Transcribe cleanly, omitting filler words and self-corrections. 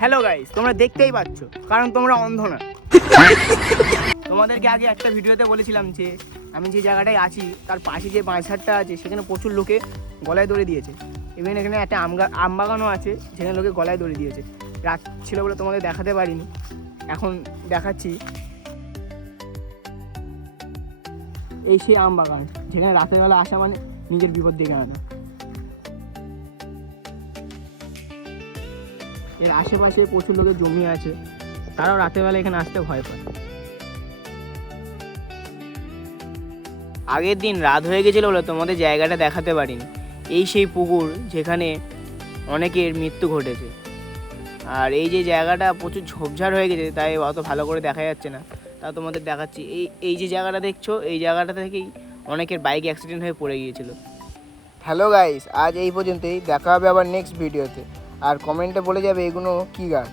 Hello guys, তোমরা দেখতেই পাচ্ছ কারণ তোমরা অন্ধ না। তোমাদেরকে আগে একটা ভিডিওতে বলেছিলাম যে আমি যে জায়গাটায় আছি তার পাশে যে বাঁশঝাড়টা আছে সেখানে প্রচুর লোকে গলায় দড়ি দিয়েছে। ইভেন এখানে একটা আম বাগানও আছে যেখানে লোকে গলায় দড়ি দিয়েছে। রাত ছিল বলে তোমাদের দেখাতে পারিনি, এখন দেখাচ্ছি। এই সেই আম বাগান যেখানে রাতের বেলা আসা মানে নিজের বিপদ ডেকে আনা। এর আশেপাশে প্রচুর লোকের জমি আছে, তারাও রাতের বেলা এখানে আসতে ভয় পায়। আগের দিন রাত হয়ে গেছিলো বলে তোমাদের জায়গাটা দেখাতে পারিনি। এই সেই পুকুর যেখানে অনেকের মৃত্যু ঘটেছে। আর এই যে জায়গাটা প্রচুর ঝোপঝাড় হয়ে গেছে, তাই অত ভালো করে দেখা যাচ্ছে না। তা তোমাদের দেখাচ্ছি। এই যে জায়গাটা দেখছো, এই জায়গাটা থেকেই অনেকের বাইক অ্যাক্সিডেন্ট হয়ে পড়ে গিয়েছিল। হ্যালো গাইস, আজ এই পর্যন্তই। দেখা হবে আবার নেক্সট ভিডিওতে। আর কমেন্টে বলে যাবে এগুলো কী গাছ।